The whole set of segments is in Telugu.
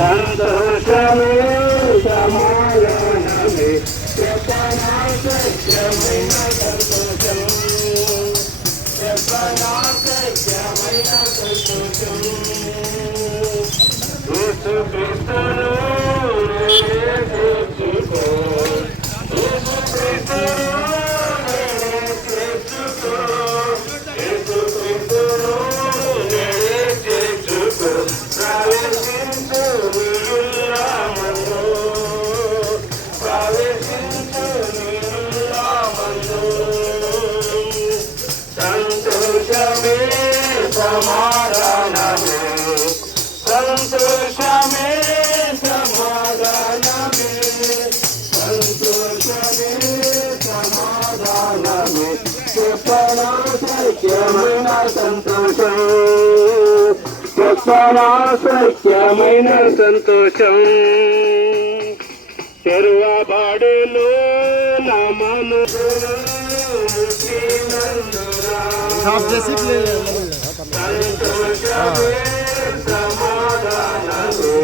సంతోషమే సమాధానమే చెప్పనా సత్యమైన సంతోషం చెప్పనా సత్యమైన సంతోషం యేసు క్రీస్తును చేర్చుకో యేసు క్రీస్తును చేర్చుకో యేసు క్రీస్తును చేర్చుకో ప్రవేశించు సంతోషమే సమాధానమే సంతోషమే సమాధానమే సంతోషమే సమాధానమే చెప్పనా సత్యమైన సంతోషం చెప్పనా సత్యమైన సంతోషం తెరువబడును నా మనసు సంతోషమే సమాధానమే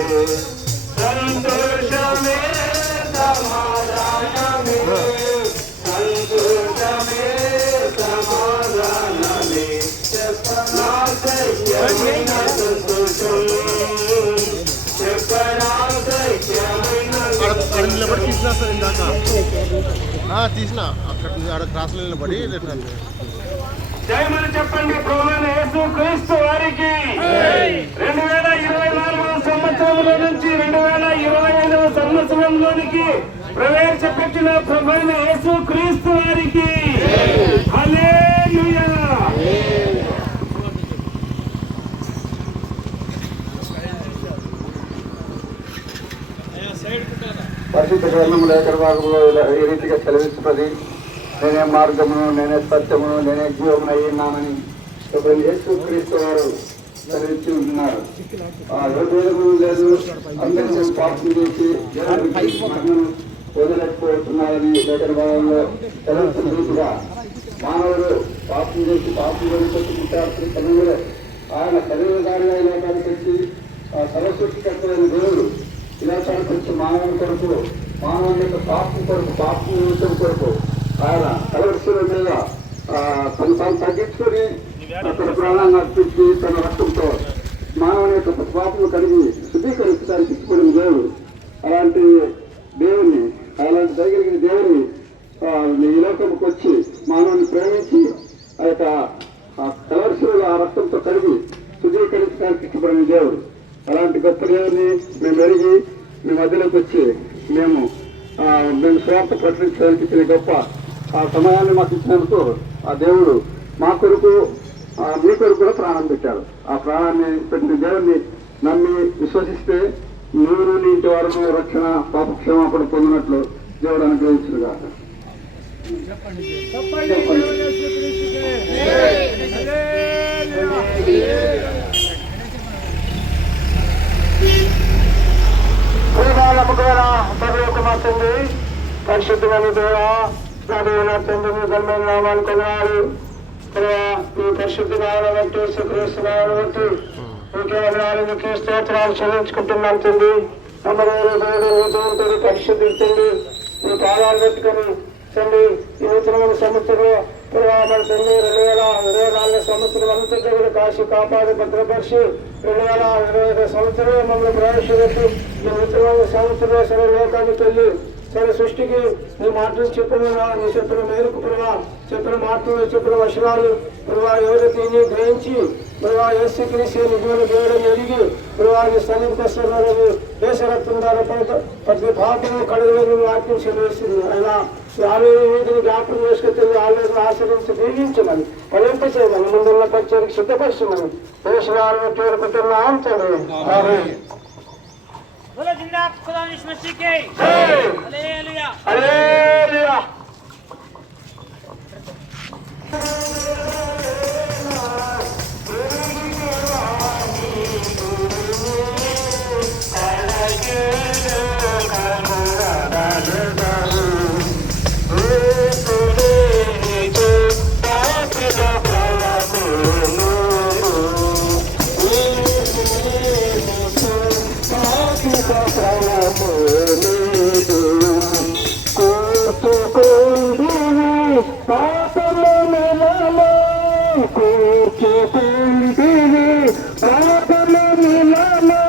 సంతోషమే సమాధానమే సంతోషమే సమాధానమే చెప్పనా సత్యమైన సంతోషం చెప్పనా సత్యమైన తీసినా సార్ ఇందాక తీసిన అక్కడ క్రాస్లో నిలబడి జయమని చెప్పండి ప్రభువైన యేసు క్రీస్తు వారికి 2024 సంవత్సరంలో నుంచి 2025 సంవత్సరంలోనికి ప్రవేశపెట్టిన ప్రభువైన యేసు క్రీస్తు వారికి హల్లెలూయా. పరిశుద్ధ గ్రంథము లేఖన భాగంలో ఈ రీతిగా సెలవిస్తున్నది, నేనే మార్గమును నేనే సత్యమును నేనే జీవమును అయ్యున్నానని యేసు క్రీస్తు వారు సెలవిచ్చి ఉంటున్నారు. లేదు అందరూ పాపం చేసి మరణం వదిలేకపోతున్నారని లేఖన భాగంలో సెలవిస్తున్న రీతిగా మానవుడు పాపం చేసి పాపం వదిలిపెట్టుకుంటారు. సమయంలో ఆయన శరీరధారిగా లోకానికి వచ్చి సర్వసృష్టికర్తైన దేవుడు వినాశానికి వచ్చి మానవుని కొరకు మానవుని యొక్క పాపం కొరకు పాపం నిమిషం కొరకు ఆయన కలవరిశీల మీద తను తగ్గించుకొని అక్కడ ప్రాణాన్ని అర్పించి తన రక్తంతో మానవుని యొక్క పాపను కడిగి శుద్ధీకరించడానికి ఇష్టపడిన దేవుడు. అలాంటి దేవుని అలాంటి దయగలిగిన దేవుని ఈ లోకంకి వచ్చి మానవుని ప్రేమించి ఆ యొక్క కలవరిశీల ఆ రక్తంతో కడిగి శుద్ధీకరించడానికి ఇష్టపడిన దేవుడు. అలాంటి గొప్ప దేవుడిని మేము ఎరిగి మీ మధ్యలోకి వచ్చి మేము స్వార్థ ప్రకటించడానికి ఇచ్చిన గొప్ప ఆ సమయాన్ని మాకు ఇచ్చినందుకు ఆ దేవుడు మా కొరకు మీ కొరకు కూడా ప్రాణం పెట్టాడు. ఆ ప్రాణాన్ని పెట్టిన దేవుడిని నమ్మి విశ్వసిస్తే మీరు నీ ఇంటి వారు రక్షణ పాపక్షేమాపణ పొందినట్లు దేవుడు అనుగ్రహించుగా. తండ్రి పరిశుద్ధమైన దేవ నా దేవుని తండ్రి ఘనమైన నామాలు కొనాలి. ఈ పరిశుద్ధ నామమును బట్టి యేసుక్రీస్తు నామమును బట్టి మీకే వందనాలు మీకే స్తోత్రాలు చెల్లించుకుంటున్నాం తండ్రి. దేవుడు పరిశుద్ధించండి. మీ పాదాలు పెట్టుకొని తండ్రి ఈ నూతనమైన సంవత్సరంలో మన తండ్రి 2024 సంవత్సరం అంతా కూడా కాశీ కాపాడు భద్రపరిచి 2025 సంవత్సరంలో మమ్మల్ని ప్రవేశపెట్టి ఈ నూతనమైన సంవత్సరంలో సరే లోకానికి వెళ్ళి సరే సృష్టికి నీ మాటలు చెప్పిన నీ చెప్పిన మేరకు ప్రభా చెప్పిన మాటలు చెప్పిన వచనాలు ప్రభా ఎవరైతే నీ గ్రహించి ప్రభా యేసుక్రీస్తు నిజమైన దేవుడని ఎరిగి ప్రభాని సన్నిధికి వస్తున్నారు. దేశరత్నం ద్వారా ప్రతి పాపము కడుగులను వాక్యం చెల్లిస్తుంది. అయినా వీధిని జ్ఞాపకం చేసుకొచ్చింది. ఆలోచన ఆశ్రయించి దీవించమని ఫలింప చేయమని ముందున్న పరిచయకు సిద్ధపరచమని దేశాలను చేరుకుంటున్నాం తండ్రి. కూర్చుకుందివి పాపములలో కూర్చుకుందివి పాపములలో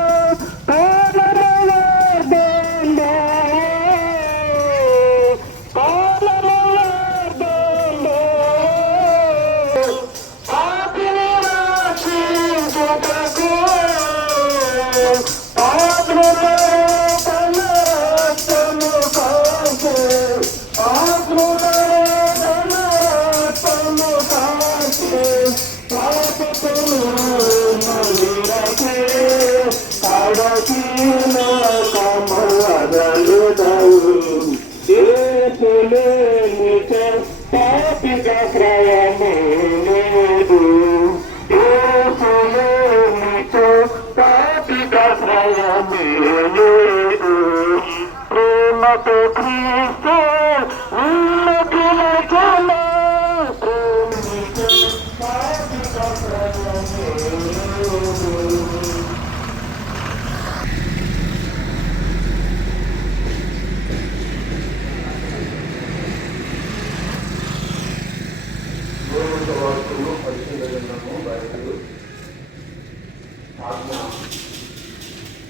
ప్రేమతో క్రీస్తు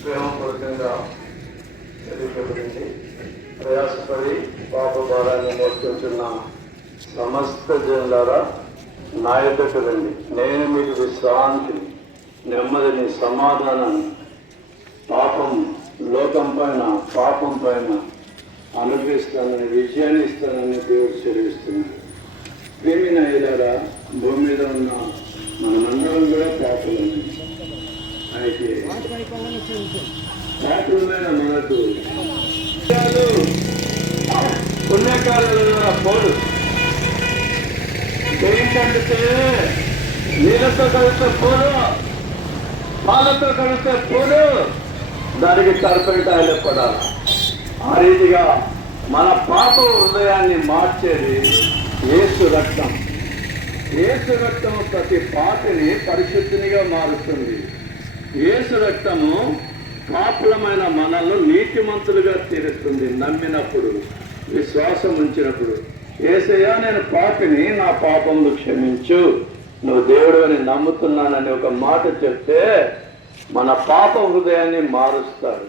ప్రేమపూర్వకంగా తెలియబడింది. ప్రయాసపడి పాప భారాన్ని మోసుకుంటున్న సమస్త జనులారా నా యొద్దకు రండి, నేను మీకు విశ్రాంతిని, నెమ్మదిని, సమాధానాన్ని, లోకం పైన పాపం పైన అనుగ్రహిస్తానని, విజయాన్ని ఇస్తానని దేవుడు చెల్లిస్తున్నాడు. ప్రేమిన అయ్యారా, భూమి మీద ఉన్న మనమందరం కూడా పాపలని. అయితే పాపమైన మనకు పుణ్యకాలంలో పోడు. ఏంటంటే నీళ్ళతో కలిస్తే పోడు, పాలతో కలిస్తే పోడు, దానికి సరిపడి ఆయన పడాలి. ఆ రీతిగా మన పాప హృదయాన్ని మార్చేది యేసు రక్తం. యేసు రక్తము ప్రతి పాపిని పరిశుద్ధినిగా మారుస్తుంది. యేసు రక్తము పాపులమైన మనల్ని నీతిమంతులుగా తీరుస్తుంది. నమ్మినప్పుడు, విశ్వాసం ఉంచినప్పుడు, యేసయ్యా నేను పాపిని, నా పాపములు క్షమించు, నువ్వు దేవుడు అని నమ్ముతున్నానని ఒక మాట చెప్తే మన పాప హృదయాన్ని మారుస్తాడు,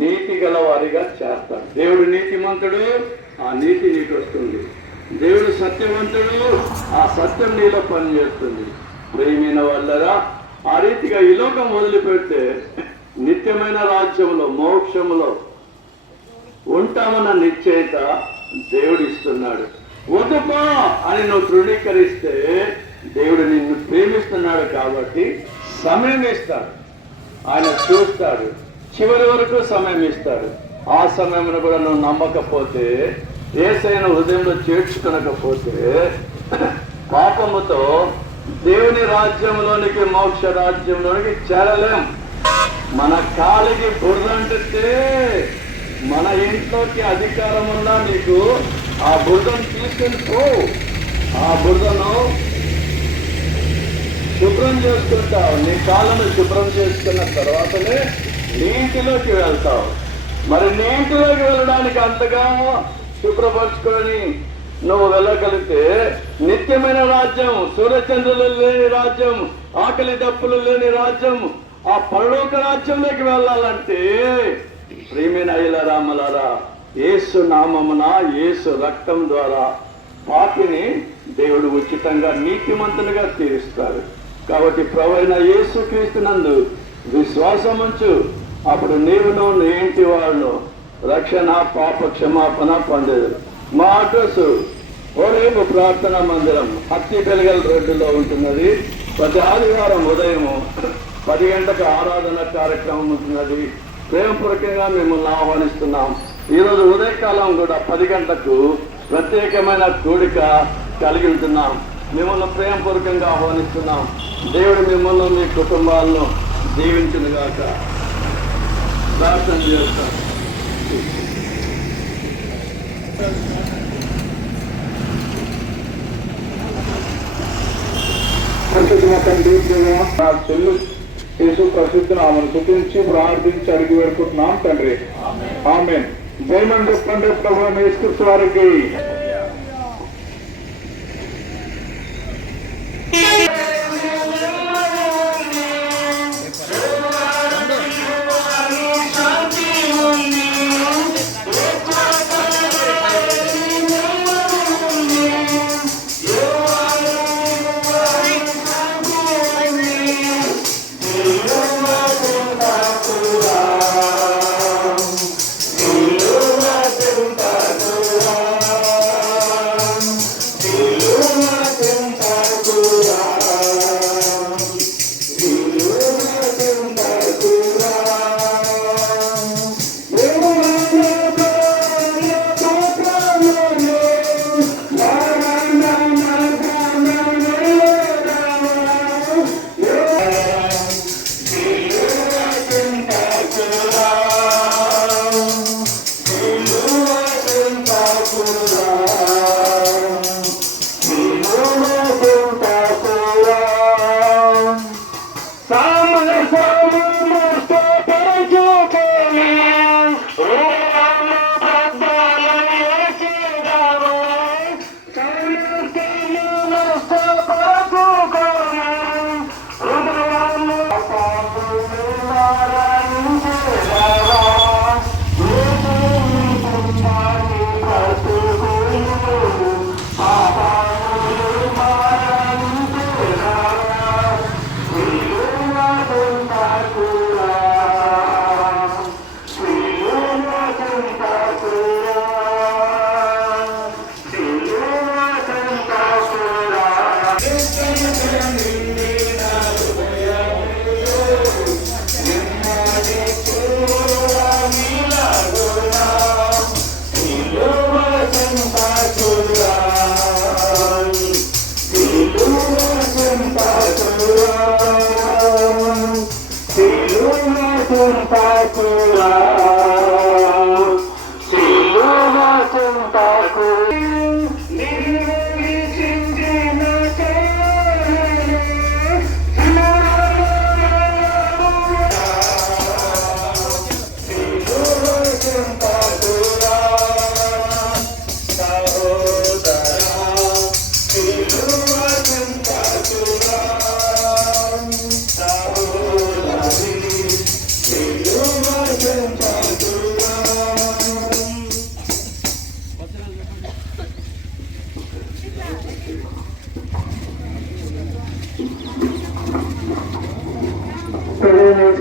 నీతి గల వారిగా చేస్తాడు. దేవుడు నీతిమంతుడు, ఆ నీతి నీకు వస్తుంది. దేవుడు సత్యవంతుడు, ఆ సత్యం నీలో పనిచేస్తుంది. ప్రేమైన వాళ్ళరా, ఆ రీతిగా ఈ లోకం వదిలిపెడితే నిత్యమైన రాజ్యంలో, మోక్షంలో ఉంటామన్న నిశ్చయిత దేవుడు ఇస్తున్నాడు. వదుపా అని నువ్వు తృణీకరిస్తే దేవుడు నిన్ను ప్రేమిస్తున్నాడు కాబట్టి సమయం ఇస్తాడు. ఆయన చూస్తాడు, చివరి వరకు సమయం ఇస్తాడు. ఆ సమయంలో కూడా నువ్వు నమ్మకపోతే, యేసయ్యన హృదయంలో చేర్చుకొనకపోతే పాపముతో దేవుని రాజ్యంలోనికి, మోక్ష రాజ్యంలోనికి చేరలేం. మన కాలికి బురద అంటే మన ఇంట్లోకి అధికారం ఉన్నా నీకు ఆ బురదను తీసుకుని పో. ఆ బురదను శుభ్రం చేసుకుంటావు. నీ కాళ్ళను శుభ్రం చేసుకున్న తర్వాతనే నీ ఇంటిలోకి వెళ్తావు. మరి నీ ఇంటిలోకి వెళ్ళడానికి అంతగా శుభ్రపరచుకొని నువ్వు వెళ్ళగలిగితే నిత్యమైన రాజ్యం, సూర్యచంద్రులు లేని రాజ్యం, ఆకలి దప్పులు లేని రాజ్యం, ఆ పరలోక రాజ్యంలోకి వెళ్ళాలంటే ప్రియమైన అయ్యలారా, అమ్మలారా, యేసు నామమున, యేసు రక్తం ద్వారా పాపిని దేవుడు ఉచితంగా నీతిమంతునిగా తీరుస్తాడు. కాబట్టి ప్రభువైన యేసు క్రీస్తునందు విశ్వాసం ఉంచు. అప్పుడు నీవును, నీ ఇంటి వాళ్ళు రక్షణ, పాప క్షమాపణ పొందేది. మా అడ్రస్ ఓరేపు ప్రార్థనా మందిరం, అత్తి పెరగల్ రోడ్డులో ఉంటున్నది. ప్రతి ఆదివారం ఉదయము 10 గంటలకు ఆరాధన కార్యక్రమం ఉంటున్నది. ప్రేమపూర్వకంగా మిమ్మల్ని ఆహ్వానిస్తున్నాం. ఈరోజు ఉదయకాలం కూడా 10 గంటలకు ప్రత్యేకమైన కూడిక కలిగి ఉంటున్నాం. మిమ్మల్ని ప్రేమపూర్వకంగా ఆహ్వానిస్తున్నాం. దేవుడు మిమ్మల్ని, మీ కుటుంబాలను దీవించునుగాక. ప్రార్థన చేస్తాం. తండ్రి, నా చెల్లు యేసు పరిశుద్ధ నామమును స్తుతించి ప్రార్థించి అడిగి వేడుకుంటున్నాం తండ్రి. ఆమేన్. జయమని చెప్పండి ప్రభు యేసుక్రీస్తు వారికి.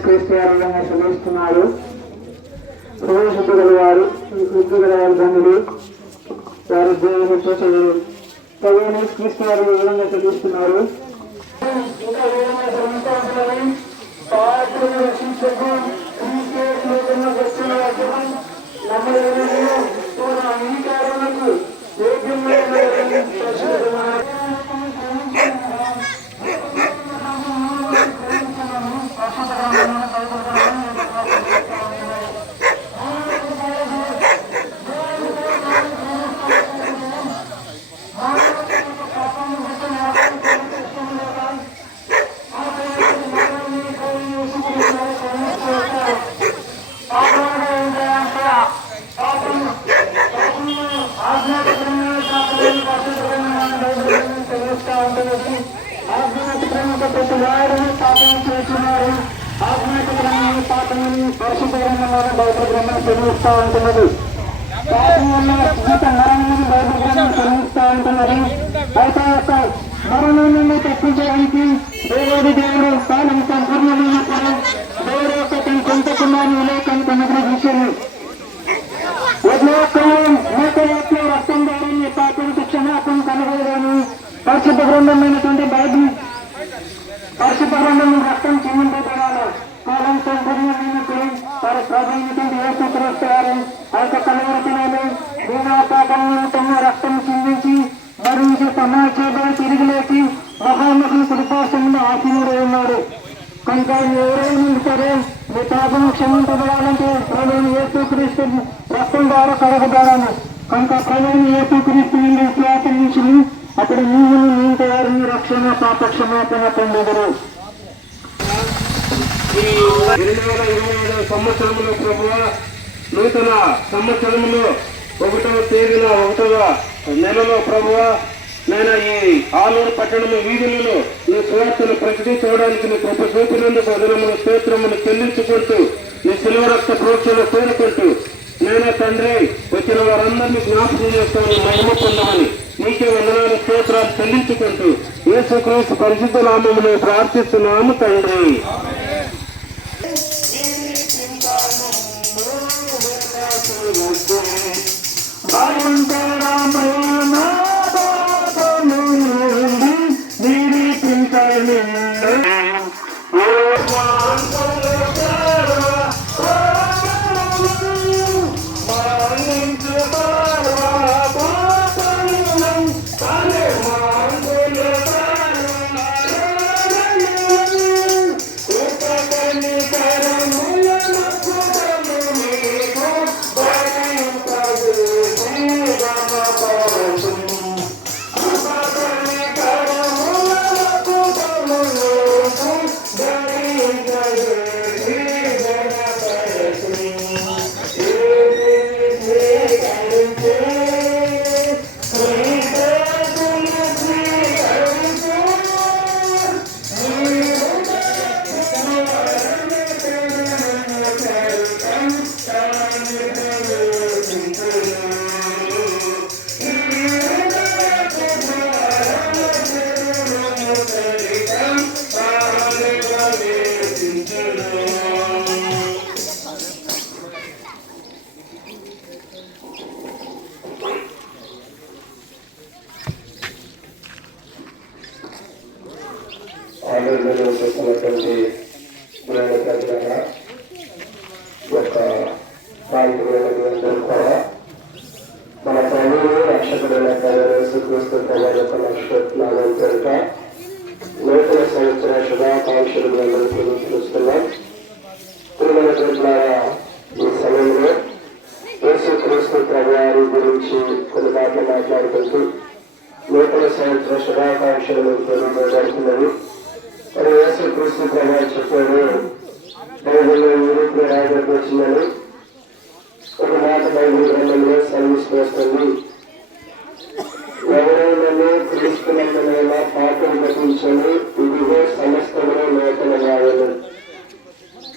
క్రీస్తువారంగా చదివిస్తున్నారు. హృదయశుద్ధి గల వారు, వృద్ధి గల వారు ధనులు, వారు దేవుని చూసగలరు. ప్రభువుని క్రీస్తు వారు వివరంగా చదివిస్తున్నారు. మరణాన్ని తప్పించడానికి దేవుడి దేవుడు స్థానం సంపూర్ణమైన దేవుడు యొక్క తన సొంత కుమారుని లోకానికి అనుగ్రహించారు. రక్తం ద్వారా పాపలకు క్షమాపణ కలగలని పరిశుద్ధ గ్రంథమైనటువంటి బైబిల్, పరిశుద్ధ గ్రంథం రక్తం చెందింపబడాలి. కాలం సంపూర్ణమైనప్పుడు వారి ప్రభైనటువంటి యేసుక్రీస్తు వారు ఆ యొక్క కలవరతనాలు పాపములను తమ రక్తం చిందించి మరించి సమాచారం తిరిగి లేచి మహాముఖి కృపాసంలో ఆశీనుడై ఉన్నాడు. కనుక ఎవరైనా సరే మీ పాపం క్షమింపబడాలంటే ప్రభువుని యేసుక్రీస్తు రక్తం ద్వారా కడగబడాలి. కనుక ప్రభువుని యేసుక్రీస్తు స్వాతంత్రించి అప్పుడు నీవును నీ వారిని రక్షణ పాప క్షమాపణ పొందెదరు. ఈ 2025 సంవత్సరంలో ప్రభువా నూతన సంవత్సరంలో 1వ తేదీన 1వ నెలలో ప్రభువా నేను ఈ ఆలూరు పట్టణము వీధులలో నీ సువార్తను ప్రకటించడానికి నీ గొప్ప చూపినందుకు వదనమును స్తోత్రమును చెల్లించుకుంటూ నీ శిలువ రక్త ప్రోక్షలు కోరుకుంటూ నేను తండ్రి వచ్చిన వారందరినీ జ్ఞాపకం చేసుకొని మహిమ పొందమని నీకే వందనాలు స్తోత్రాలు చెల్లించుకుంటూ యేసుక్రీస్తు పరిశుద్ధ నామమును ప్రార్థిస్తున్నాము తండ్రి. ఆంధ్రప్రదేశ్లో చేస్తున్నటువంటి యొక్క కార్యక్రమాలందరూ కూడా మన ప్రభువు రక్షకుడైన యేసుక్రీస్తు ప్రభు యొక్క నక్షత్రాలను పేరిట నూతన సంవత్సర శుభాకాంక్షలు అందరికీ తెలుస్తున్నాం. ఈ సమయంలో యేసుక్రీస్తు ప్రభు వారి గురించి కొన్ని మాటలు మాట్లాడుకుంటూ నూతన సంవత్సర శుభాకాంక్షలు తెలియజేస్తున్నది. మరి యేసుక్రీస్తు ప్రభు చెప్పాడు, బైబిల్లో యూరోప్లో రాయడానికి వచ్చిందని ఒక మాట బైబిల్ గ్రంథంలో సెలవిస్తోంది. ఎవరైనా క్రీస్తునందునైనా పాపం గతించని ఇదిగో సమస్తములో నూతనమాయను.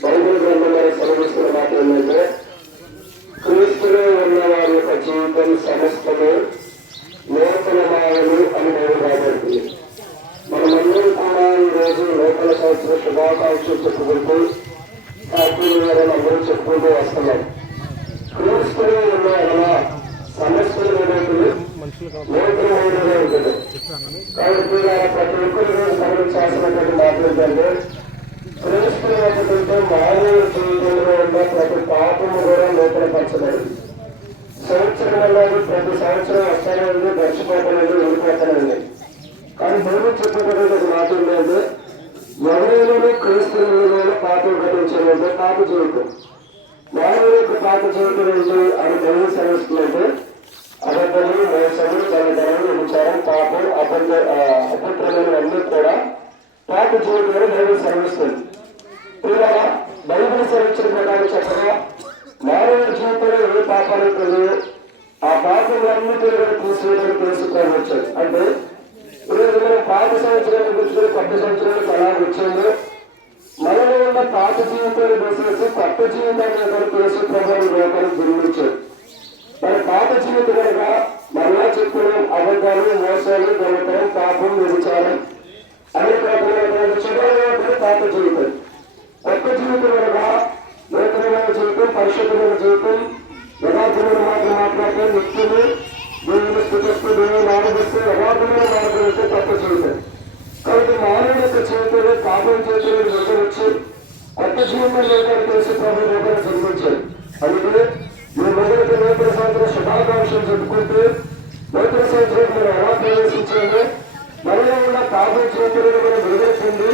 బైబిల్ గ్రంథంలో సెలవిస్తున్న మాట ఏంటంటే క్రీస్తులో ఉన్న వారి యొక్క జీవితం సమస్తము నూతనమాయను అని బైబిల్ రాయబడుతుంది. మనమందరం కూడా ఈరోజు నూతన సంవత్సర శుభాకాంక్షలు చెప్పుకుంటూ అందరూ చెప్పుకుంటూ వస్తున్నాం. క్రీస్తులో ఉన్న వలన సమస్యలు అనేవి నూతనమైనగా ఉంటుంది. కాబట్టి ప్రతి ఒక్కరు గమనించాల్సినటువంటి మాట ఏంటంటే క్రీస్తులు ఏంటంటే మానవ జీవితంలో ఉన్న ప్రతి పాపము కూడా నూతనపరచబడింది. సంవత్సరం అన్నది ప్రతి సంవత్సరం వస్తానే ఉంది, గడిచిపోతానండి, వెళ్ళిపోతానండి. కానీ దేవుడు చెప్పేటటువంటి ఒక మాట ఏంటంటే ఎవరైనా క్రీస్తులలో పాపం ఘటించాలంటే పాప జీవితం మానవుల యొక్క పాప జీవితం ఏంటి అని దేవుడు సెలవిస్తుందంటే అబద్ధము, మోసము, దళితనం, విచారం, పాపం, అపవిత్రమైనవన్నీ కూడా పాప జీవితంలో దేవుడు సెలవిస్తుంది. ఇలా బైబిల్ సెలవించిన ప్రకారం చెప్పగా మానవ జీవితంలో ఏ పాపాలు తెలియదు ఆ పాపలన్నిటినీ కూడా తీసివేయడానికి తెలుసుకోవచ్చు. అంటే ఈరోజు మనం పాత సంవత్సరాన్ని గురించి కొత్త సంవత్సరానికి ఎలా వచ్చిందో మనలో ఉన్న పాత జీవితాన్ని తీసేసి కొత్త జీవితాన్ని కలిపేసి ప్రభావం లోకాన్ని జన్మించారు. మరి పాత జీవితం కనుక మరలా చెప్పుకోవడం అబద్ధాలు, మోసాలు, దళితం, పాపం, వ్యభిచారం అనేక రకమైన చెడు పాత జీవితం. కొత్త జీవితం కనుక నూతనమైన జీవితం, పరిశుద్ధమైన జీవితం, యథార్థమైన మాటలు మాట్లాడటం, నిత్యము దేవుని స్థుతిస్తూ దేవుని ఆరాధిస్తూ యథార్థమైన మార్గంతో కొత్త జీవితం. కాబట్టి మానవుడి యొక్క జీవితంలో పాపం చేతులు వచ్చి కొత్త జీవితం లోకాన్ని తెలిసి ప్రభు లోకాన్ని జన్మించారు. అందుకే మీరు మొదటి నూతన సంవత్సర శుభాకాంక్షలు చెప్పుకుంటూ నూతన సంవత్సరం మీరు ఎలా ప్రవేశించాలో మనలో ఉన్న పాపం చేతులను మనం విడుదల పొంది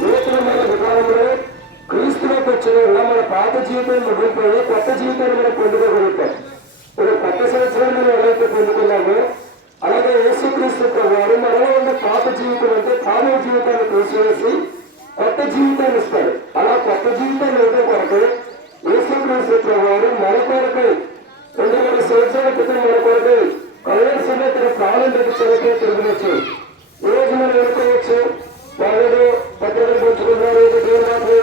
నూతనమైన విధానంలో క్రీస్తులోకి వచ్చిన మన పాత జీవితం ముగిపోయి కొత్త జీవితాన్ని మనం పొందుకోగలుగుతాం. ఇప్పుడు కొత్త సంవత్సరాన్ని మనం ఎవరైతే పొందుకున్నామో అలాగే యేసుక్రీస్తు వారు మనలో ఉన్న పాత జీవితం అంటే పాప జీవితాన్ని తీసివేసి కొత్త జీవితాన్ని ఇస్తారు. అలా కొత్త జీవితాన్ని అయితే కొరకు యేసుక్రీస్తు వారు మనకు సంవత్సరాలకే తిరుగువచ్చు. ఈ రోజు మనం అనుకోవచ్చు వాళ్ళు పత్రికలు పంచుకున్నారు, దేవుడు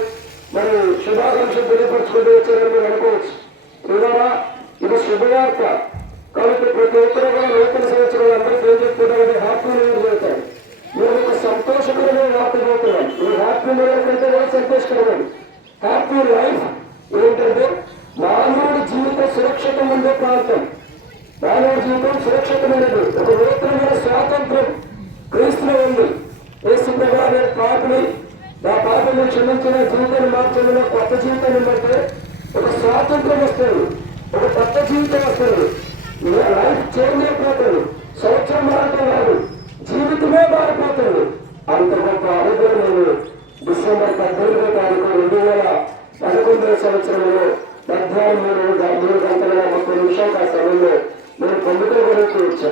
మరి శుభాకాంక్షలు తెలియపరచుకుంటూ వచ్చారని మీరు అనుకోవచ్చు. ద్వారా ఇది శుభవార్త కాబట్టి ప్రతి ఒక్కరు కూడా నూతన సంవత్సరాలు అందరికీ ఏం చెప్తున్నారంటే హ్యాపీ న్యూ ఇయర్ చెప్తారు. మీరు ఒక సంతోషకరమైన వార్త పోతున్నారు. ఈ హ్యాపీ న్యూ ఇయర్ కంటే కూడా సంతోషకరమైన హ్యాపీ లైఫ్ ఏంటంటే మానవుడి జీవితం సురక్షితం ఉండే ప్రాంతం. మానవుడి జీవితం సురక్షితమైనది. ఒక నూతనమైన స్వాతంత్రం క్రీస్తులో ఉంది. క్రీస్తుగా నేను పాపని నా పాపని క్షమించిన జీవితాన్ని మార్చడం కొత్త జీవితాన్ని బట్టి ఒక స్వాతంత్రం వస్తుంది, ఒక కొత్త జీవితం వస్తుంది. లైఫ్ చేంజ్ అయిపోతుంది. సంవత్సరం మారటం కాదు, జీవితమే మారిపోతుంది. అంత గొప్ప అనుభవం నేను డిసెంబర్ 18వ తారీఖు 2011 సంవత్సరంలో మధ్యాహ్నం 3 గంటల 30 నిమిషాలు ఆ సమయంలో నేను పొందుకోగలుగుతూ వచ్చా.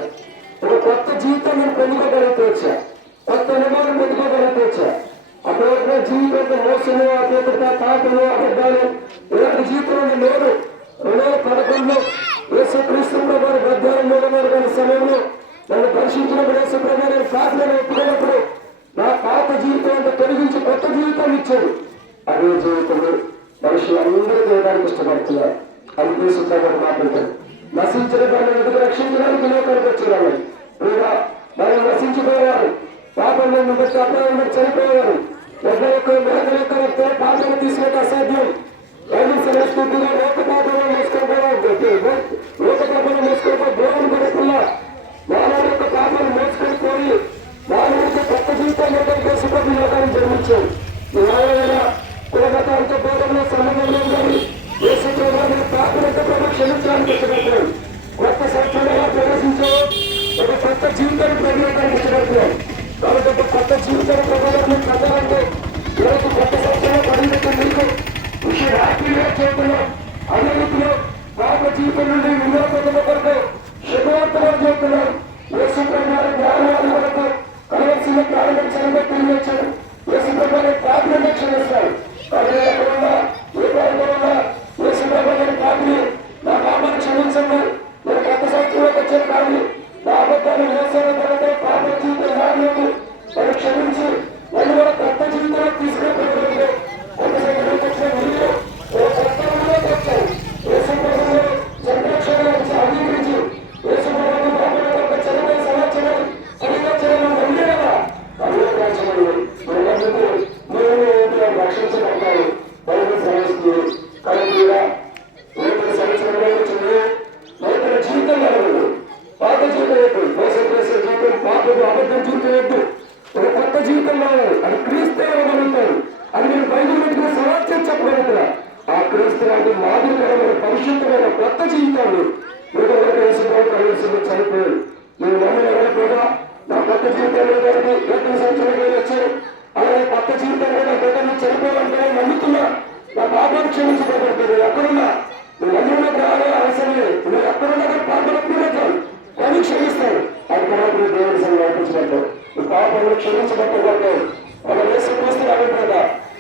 ఒక కొత్త జీవితం నేను పొందుకోగలుగుతూ వచ్చా, కొత్త అనుభవం పొందుకోగలుగుతూ వచ్చా. అప్పుడు జీవితంలో మోసము, అపేక్ష, తాపలు, అబద్ధాలు ఇలాంటి జీవితంలో లేదు. 2011లో యేసుక్రీస్తులో వారి మధ్యాహ్నం 3 గంటల సమయంలో నన్ను పరిశీలించినప్పుడు యేసుప్రభువు నేను ప్రార్థనలో ఒప్పుకున్నప్పుడు నా పాత జీవితాన్ని తొలగించి కొత్త జీవితాన్ని ఇచ్చాడు. అదే జీవితంలో మనుషులందరూ చేయడానికి ఇష్టపడుతున్నారు. అది తీసుకుంటామని మాట్లాడతారు. నశించిన దాన్ని ఎందుకు రక్షించడానికి లోకానికి వచ్చేవాళ్ళు లేదా దాన్ని నశించిపోయేవారు. పాపంలో బట్టి అపరాధంలో చనిపోయేవారు. ఎవరికి మేకల యొక్క రక్తం పాపను తీసుకుంటే అసాధ్యం. స్థితిగా లోకపాపంలో మోసుకోవడం దేవుని కొరకుల్లా మానవుడి యొక్క పాపను మోసుకొని పోయి మానవుడికి కొత్త జీవితాన్ని కేసుకొని లోకాన్ని జన్మించాడు. కులగతాలతో బోధనలో సంబంధంలో కానీ పాపలతో కూడా క్షమించడానికి ఇష్టపడుతున్నాడు. కొత్త సంవత్సరంలో ప్రవేశించావు, ఒక కొత్త జీవితాన్ని ప్రవేశానికి ఇష్టపడుతున్నాడు. కాబట్టి ఒక కొత్త జీవితాన్ని ప్రవేశాన్ని కట్టాలంటే ఈరోజు కొత్త సంవత్సరంలో పడినట్టు మీకు విషయం హ్యాపీగా చేస్తున్నాం. అదే రీతిలో పాప జీవితం నుండి విమోచన కొరకు శుభవార్తలు చెప్తున్నాం. యేసుప్రభువు జ్ఞానాల వరకు కలవలసిన ప్రారంభించాలని తెలియచ్చాడు. యేసుప్రభువు పాపలను క్షమిస్తాడు. ఎక్కడున్నా ఏ ప్రాంతంలో యేసుప్రభువు పాపని నా పాపను క్షమించండి, నేను కొత్త సంవత్సరంలోకి వచ్చాను కానీ నా అబద్ధాన్ని వేసిన తర్వాత పాప జీవితం రాలేదు అని క్షమించి వాళ్ళు కూడా కొత్త జీవితంలో తీసుకునే కొత్త సంవత్సరంలోకి వచ్చిన మీరు కొత్తలోకి వచ్చారు. యేసుప్రభువు సంరక్షణ అంగీకరించి యేసుప్రభువు పాపల యొక్క చదివే సంవత్సరం సంవత్సరం ఉంది కదా అభివృద్ధి మీరు రక్షించబడతారు. బైబిల్ శ్రమిస్తుంది కాబట్టి నూతన సంవత్సరంలో వచ్చింది. నూతన జీవితం కలగదు, పాత జీవితం వద్దు, మోసం చేసే జీవితం, పాపకు అబద్ధం జీవితం వద్దు. ఒక కొత్త జీవితం కావాలి. అది క్రీస్తు ఇవ్వగలుగుతాడు. అది నేను బైబిల్ పెట్టుకుని సమాచారం చెప్పగలుగుతున్నా. ఆ క్రీస్తు లాంటి మాదిరికరమైన పరిశుద్ధమైన కొత్త జీవితాన్ని మీరు కలిసి చనిపోయాడు. నేను నమ్మిన కూడా నా కొత్త జీవితంలో నూతన సంవత్సరంలో వచ్చాను. అలాగే కొత్త జీవితంలో నా బిడ్డను చనిపోవాలంటే నమ్ముతున్నా. నా పాపాన్ని క్షమించబడుతుంది. ఎక్కడున్నా నువ్వు అందులోకి రాలే అవసరం లేదు. నువ్వు ఎక్కడున్నా పాపలు పూర్వతాను కానీ క్షమిస్తాను. అది కూడా దేవుడి సంఘం నడిపించినట్టు నువ్వు పాపంలో క్షమించబట్టబడ్డావు. మన యేసుక్రీస్తు అభిప్రాయ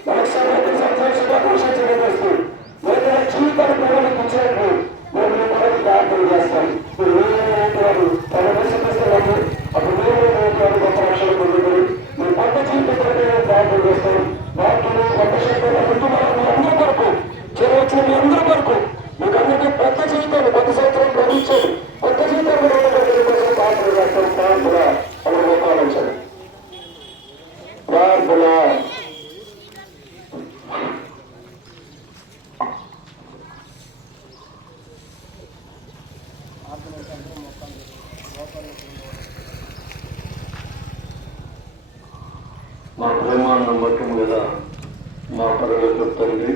మనకు సంవత్సరం శుభాకాంక్షలు తెలియజేస్తుంది. నూతన జీవితాన్ని ప్రజలకు ఇచ్చినట్టు మేము కొరకు ప్రార్థన చేస్తాం. మన యేసుక్రీస్తు అప్పుడు మేము గొప్ప రక్షణ పొందుతుంది. మేము కొత్త జీవితం ప్రార్థన చేస్తాం. వాటిని కొత్త శక్తులు అందరి కొరకు చేరవచ్చిన మీ అందరి కొరకు మీకు అందరికీ కొత్త జీవితాన్ని కొత్త సంవత్సరం గ్రహించారు. కొత్త జీవితాన్ని ప్రార్థన చేస్తాం. ప్రార్థన అలా గొప్ప ప్రార్థన. మా ప్రేమ నమ్మకం గల మా పరలోక తండ్రి,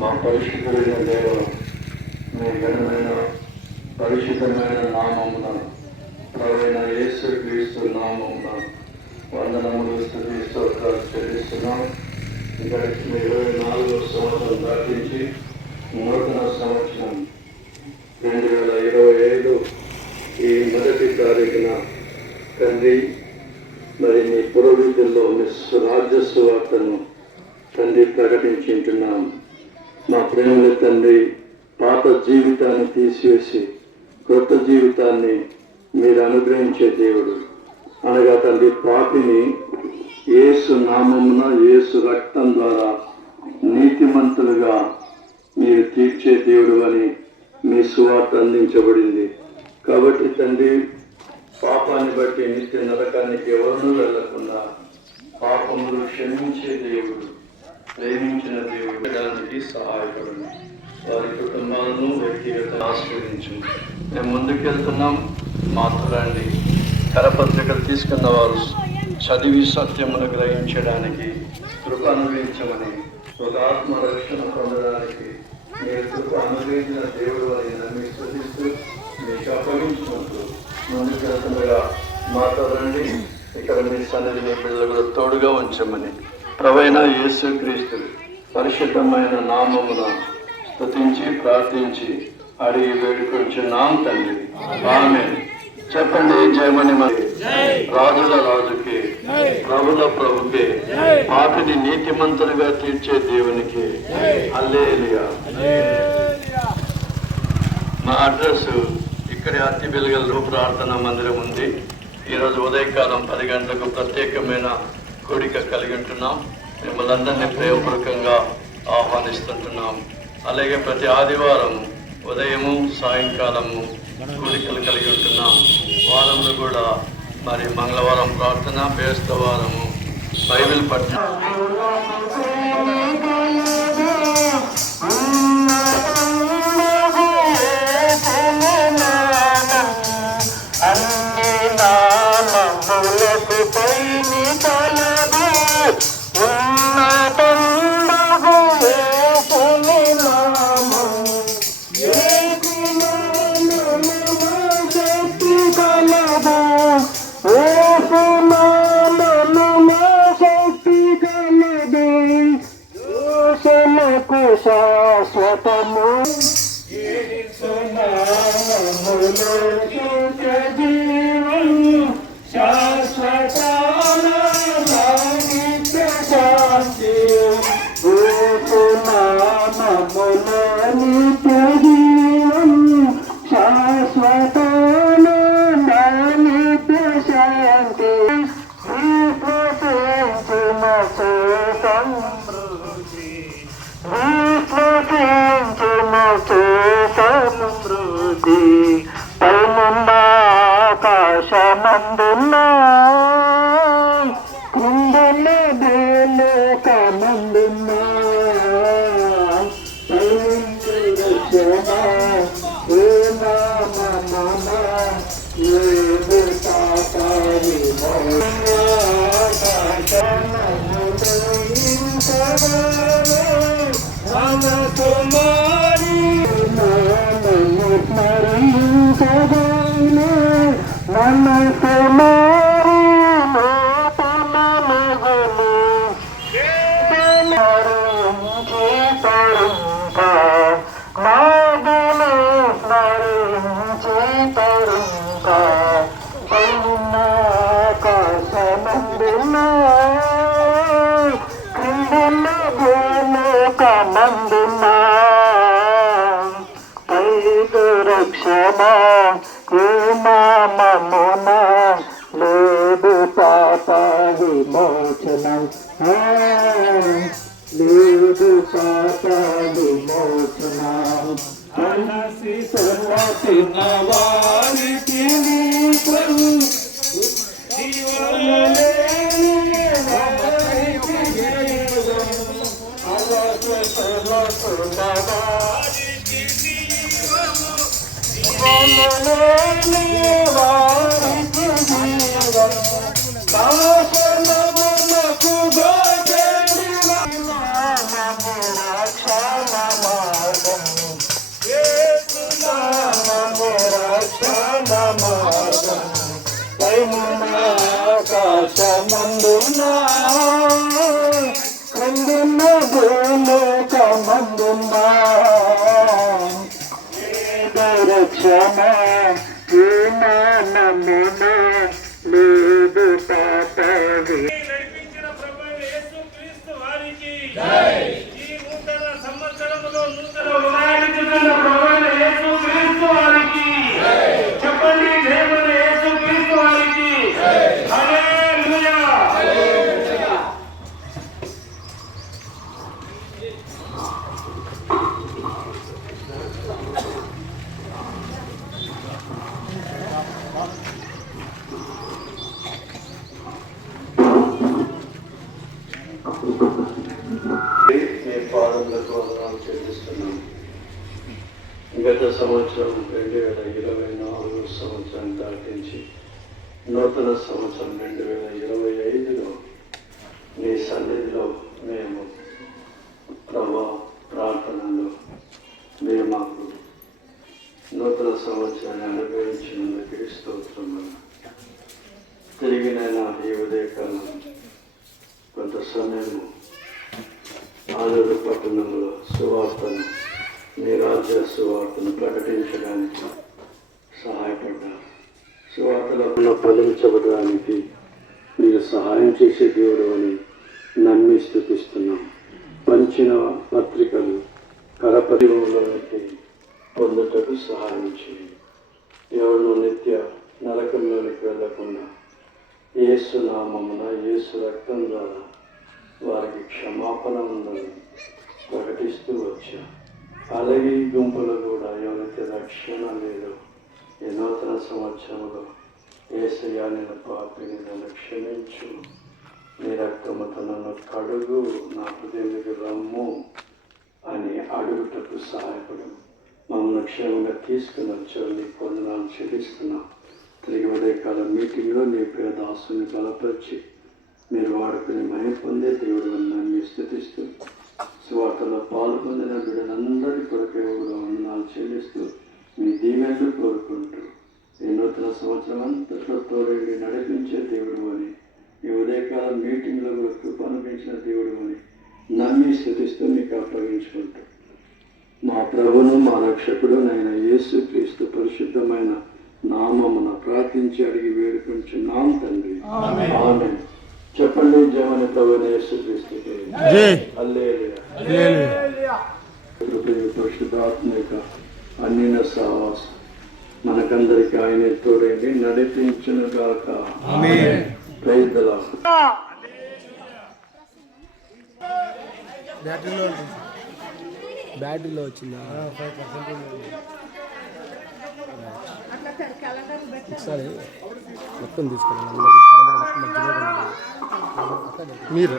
మా పరిశుద్ధుడైన దేవ, మీ ఘనమైన పరిశుద్ధమైన నామమున ప్రవైన యేసుక్రీస్తు నామమున వందనములు స్తుతి స్తోత్రాలు చెల్లిస్తున్నాం. గడిచిన 24వ సంవత్సరం దాటించి నూతన సంవత్సరం 2025 ఈ మొదటి తారీఖున తండ్రి మరి మీ పురోహితుల్లో మీ రాజ్యస్సు వార్తను తండ్రి ప్రకటించుంటున్నాం. మా ప్రేమల తండ్రి పాత జీవితాన్ని తీసివేసి కొత్త జీవితాన్ని మీరు అనుగ్రహించే దేవుడు. అనగా తండ్రి, పాపిని యేసు నామమున యేసు రక్తం ద్వారా నీతిమంతులుగా మీరు తీర్చే దేవుడు అని మీ సువార్త అందించబడింది. కాబట్టి తండ్రి, పాపాన్ని బట్టి నిత్య నరకానికి ఎవరినూ వెళ్లకుండా పాపములు క్షమించే దేవుడు, ప్రేమించిన దేవుడు దానికి సహాయపడండి. వారి కుటుంబాలను వ్యక్తిగతంగా ఆశీర్వదించు. మేము ముందుకెళ్తున్నాం, మాట్లాడండి. కరపత్రికలు తీసుకున్న వారు చదివి సత్యమును గ్రహించడానికి కృప అనుగ్రహించమని, ఒక ఆత్మ రక్షణ పొందడానికి మీరు కృప అనుగ్రహించిన దేవుడు అని నమ్మి స్తుతిస్తూ మీకు అప్పగించుకుంటూ ముందుకెళ్తుండగా మాట్లాడండి. ఇక్కడ మీ సన్నిధి మీ పిల్లలు తోడుగా ఉంచమని ప్రభువైన యేసుక్రీస్తు పరిశుద్ధమైన నామమున స్తుతించి ప్రార్థించి అడిగి వేడుకొంచున్నాం తండ్రి. ఆమేన్. చెప్పండి. జయమని మరి రాజుల రాజుకి, ప్రభుల ప్రభుకి, పాపిని నీతిమంతులుగా తీర్చే దేవునికి హల్లెలూయా. మా అడ్రస్ ఇక్కడే అత్తి వెలుగల్లో ప్రార్థనా మందిరం ఉంది. ఈరోజు ఉదయకాలం 10 గంటలకు ప్రత్యేకమైన కోరిక కలిగి ఉంటున్నాం. మిమ్మల్ని అందరినీ ప్రేమపూర్వకంగా ఆహ్వానిస్తుంటున్నాం. అలాగే ప్రతి ఆదివారం ఉదయము సాయంకాలము కోరికలు కలిగి ఉంటున్నాం. వారంలో కూడా మరి మంగళవారం ప్రార్థన, బేస్తవారము బైబిల్ పఠనం. శాశ్వతము శాశ్వత శాంతి నిత్య జీవం శాశ్వత నిత్య శాంతి సమృద్ధి పైనున్న ఆకాశమందున్న కుండల భూలోకమందున్న లేదు పాప విమోచనం, లేదు పాప విమోచనం. అలసి సొలసిన వారికి ఆకాశమందున్నా కందున్న భూలోకమందున్నా రక్షణ నమ్మున లేదు పాపవి. నడిపించిన ప్రభువైన యేసుక్రీస్తు వారికి ఈ నూతన సంవత్సరములో నూతన వినాయకుడైన ప్రభువైన యేసుక్రీస్తు వారికి చెప్పండి. దేవుని మీ పాదములకు వందనాలు చెల్లిస్తున్నాను. గత సంవత్సరం 2024 సంవత్సరం దాటించి నూతన సంవత్సరం 2025లో నీ సన్నిధిలో మేము ప్రభా ప్రార్థనలో మీరు మాకు నూతన సంవత్సరాన్ని అనుభవించినందుకు స్తోత్రములు. తిరిగినైనా ఈ ఉదయకాలం కొంత సమయము ఆలూరు పట్టణంలో సువార్తను మీ రాజ్య సువార్తను ప్రకటించడానికి సహాయపడ్డారు. సువార్తలో ఫలించబడడానికి మీరు సహాయం చేసే దేవుడు అని నమ్మి స్థుతిస్తున్నాం. పంచిన పత్రికలు కరపరిలోనికి పొందుటకు సహాయం చేయండి. ఎవరు నిత్య నరకంలోనికి వెళ్లకుండా యేసు నామమున యేసు రక్తం ద్వారా వారికి క్షమాపణ ఉందని ప్రకటిస్తూ వచ్చా. అలాగే ఈ గుంపులో కూడా ఎవరైతే రక్షణ లేదో ఈ నూతన సంవత్సరంలో యేసయ్యా నేను పాపిని నన్ను క్షమించు, నీ రక్తముతో నన్ను కడుగు, నా హృదయానికి రమ్ము అని అడుగుటకు సహాయపడు. మమ్మల్ని క్షేమంగా తీసుకుని వచ్చావు, నీ వందనాలు చెల్లిస్తున్నాం. తిరిగి ఉదయకాల మీటింగ్లో నీ ప్రియ దాసుని బలపరిచి మీరు వాడుకుని మహిమ పొందే దేవుడు నన్ను స్థుతిస్తూ సువార్తలో పాల్పొందిన బిడ్డలందరి కొరకే వందనాలు చెల్లిస్తూ మీ దీవెనలు కోరుకుంటూ ఈ నూతన సంవత్సరం అంతట్లో తోడేడి నడిపించే దేవుడు అని ఈ ఉదయకాల మీటింగ్లో కూడా కృప అనిపించిన దేవుడు అని నమ్మి స్థుతిస్తూ మీకు అప్పగించుకుంటూ మా ప్రభును మా రక్షకుడు నైన యేసు క్రీస్తు పరిశుద్ధమైన నామమున ప్రార్థించి అడిగి వేడుకుంటున్నాం తండ్రి. ఆమేన్. చెప్పండి. జయమని ప్రభువైన యేసు క్రీస్తుకి హల్లెలూయా. పరిశుద్ధాత్మ యొక్క అన్నిన సహవాసం మనకందరికి ఆయన తోడేండి నడిపించును గాక. ఆమేన్. Praise the lord. బ్యాటరీలో వచ్చిందా? ఒకసారి మొత్తం తీసుకున్నాను మీరు